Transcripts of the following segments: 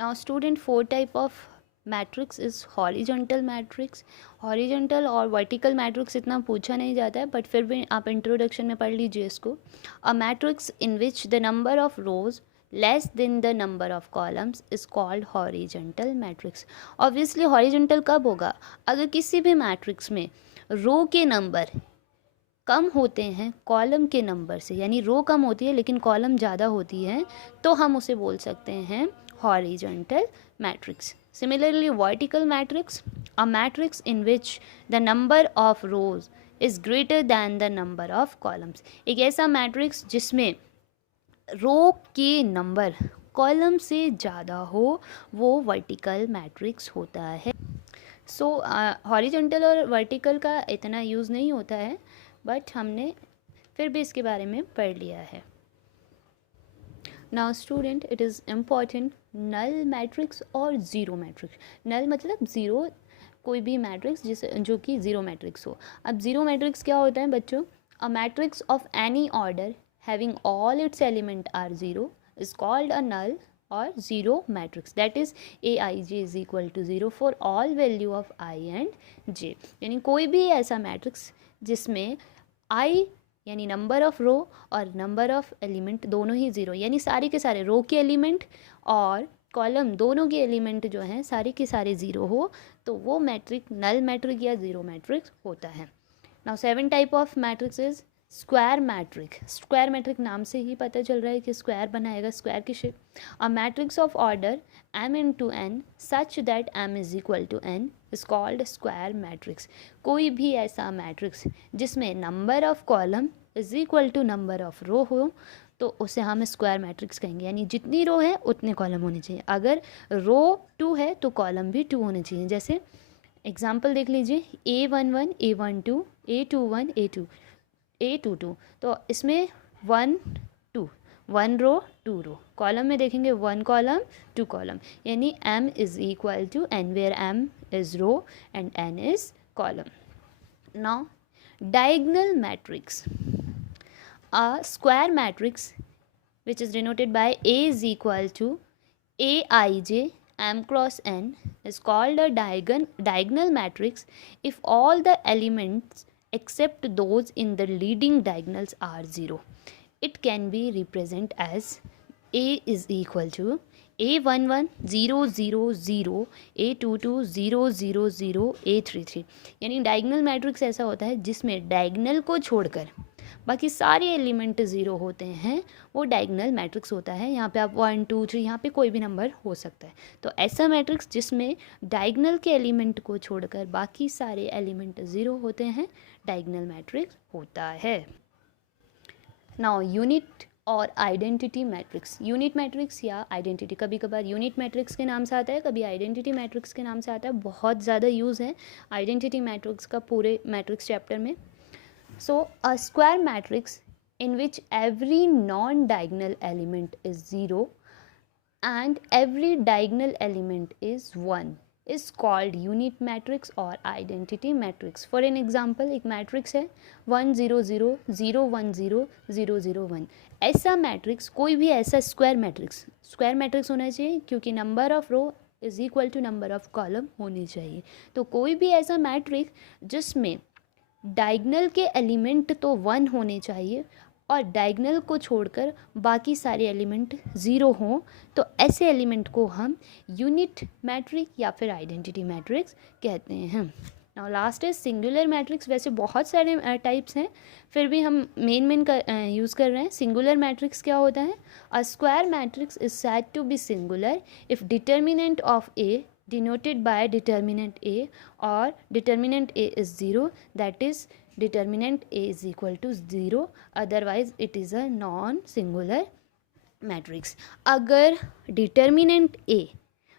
Now student, four type of matrix is horizontal matrix. Horizontal और vertical matrix इतना पूछा नहीं जाता है, बट फिर भी आप इंट्रोडक्शन में पढ़ लीजिए इसको. A matrix in which the number of rose less than the number of columns is called horizontal matrix. Obviously horizontal कब होगा? अगर किसी भी मैट्रिक्स में रो के नंबर कम होते हैं कॉलम के नंबर से, यानी रो कम होती है लेकिन कॉलम ज़्यादा होती है, तो हम उसे बोल सकते हैं horizontal matrix. Similarly, vertical matrix, a matrix in which the number of rows is greater than the number of columns. एक ऐसा मैट्रिक्स जिसमें रो के नंबर कॉलम से ज़्यादा हो, वो वर्टिकल मैट्रिक्स होता है. सो हॉरिजॉन्टल और वर्टिकल का इतना यूज़ नहीं होता है, बट हमने फिर भी इसके बारे में पढ़ लिया है. Now student, it is important null matrix और ज़ीरो मैट्रिक्स. नल मतलब ज़ीरो, कोई भी मैट्रिक्स जो कि ज़ीरो मैट्रिक्स हो. अब ज़ीरो मैट्रिक्स क्या होता है बच्चों? A matrix of any order having all its element are zero is called a null और zero matrix. That is Aij is equal to zero for all value of i and j. यानी कोई भी ऐसा matrix जिसमें i यानी number of रो और number of element दोनों ही zero, यानी सारे के सारे रो के एलिमेंट और कॉलम दोनों के एलिमेंट जो हैं सारे के सारे ज़ीरो हो, तो वो मैट्रिक नल मैट्रिक या ज़ीरो मैट्रिक्स होता है. Now 7 type of matrix is square matrix. Square matrix नाम से ही पता चल रहा है कि स्क्वायर बनाएगा, स्क्वायर की shape. A matrix of order m into n such that m is equal to n is called square matrix. कोई भी ऐसा मैट्रिक्स जिसमें number of column is equal to number of row हो, तो उसे हम स्क्वायर मैट्रिक्स कहेंगे. यानी जितनी रो है उतने कॉलम होने चाहिए. अगर रो 2 है तो कॉलम भी 2 होने चाहिए. जैसे एग्जाम्पल देख लीजिए, A11 A12 A21 A2 A22. तो इसमें 1 2 1 रो 2 रो. कॉलम में देखेंगे 1 कॉलम 2 कॉलम, यानी m is equal to n where m is row and n is column. Now diagonal matrix. A square matrix which is denoted by A is equal to Aij m cross n is called a diagonal matrix if all the elements except those in the leading diagonals are 0. It can be represented as A is equal to A11 0 0 0 A22 0 0 0 A33. यानी diagonal matrix ऐसा होता है जिसमें diagonal को छोड़कर बाकी सारे element zero होते हैं, वो डायगनल मैट्रिक्स होता है. यहाँ पे आप 1 2 3 यहाँ पे कोई भी नंबर हो सकता है. तो ऐसा मैट्रिक्स जिसमें डायगनल के एलिमेंट को छोड़कर बाकी सारे एलिमेंट ज़ीरो होते हैं, डायगनल मैट्रिक्स होता है. नाउ यूनिट और आइडेंटिटी मैट्रिक्स. यूनिट मैट्रिक्स या आइडेंटिटी, कभी कभार यूनिट मैट्रिक्स के नाम से आता है, कभी आइडेंटिटी मैट्रिक्स के नाम से आता है. बहुत ज़्यादा यूज़ है आइडेंटिटी मैट्रिक्स का पूरे मैट्रिक्स चैप्टर में. So a square matrix in which every non-diagonal element is 0 and every diagonal element is 1 is called unit matrix or identity matrix. For an example, एक मैट्रिक्स है 1 0 0 0 1 0 0 0 1. ऐसा matrix, कोई भी ऐसा square matrix होना चाहिए, क्योंकि number of row is equal to number of column होनी चाहिए. तो कोई भी ऐसा मैट्रिक्स जिसमें डायगनल के एलिमेंट तो 1 होने चाहिए और डायगनल को छोड़कर बाकी सारे एलिमेंट 0 हों, तो ऐसे एलिमेंट को हम यूनिट मैट्रिक्स या फिर आइडेंटिटी मैट्रिक्स कहते हैं. नाउ लास्ट है सिंगुलर मैट्रिक्स. वैसे बहुत सारे टाइप्स हैं, फिर भी हम मेन यूज़ कर रहे हैं. सिंगुलर मैट्रिक्स क्या होता है? A square matrix is said to be singular if determinant of A denoted by determinant A or determinant A is 0, that is determinant A is equal to 0, otherwise it is a non-singular matrix. अगर determinant A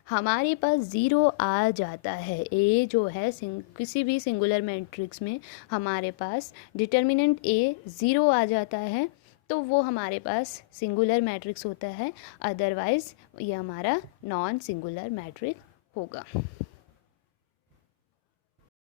हमारे पास 0 आ जाता है, A जो है किसी भी singular matrix में हमारे पास डिटर्मिनेंट A 0 आ जाता है, तो वो हमारे पास सिंगुलर मैट्रिक्स होता है. अदरवाइज़ ये हमारा नॉन सिंगुलर मैट्रिक्स होगा.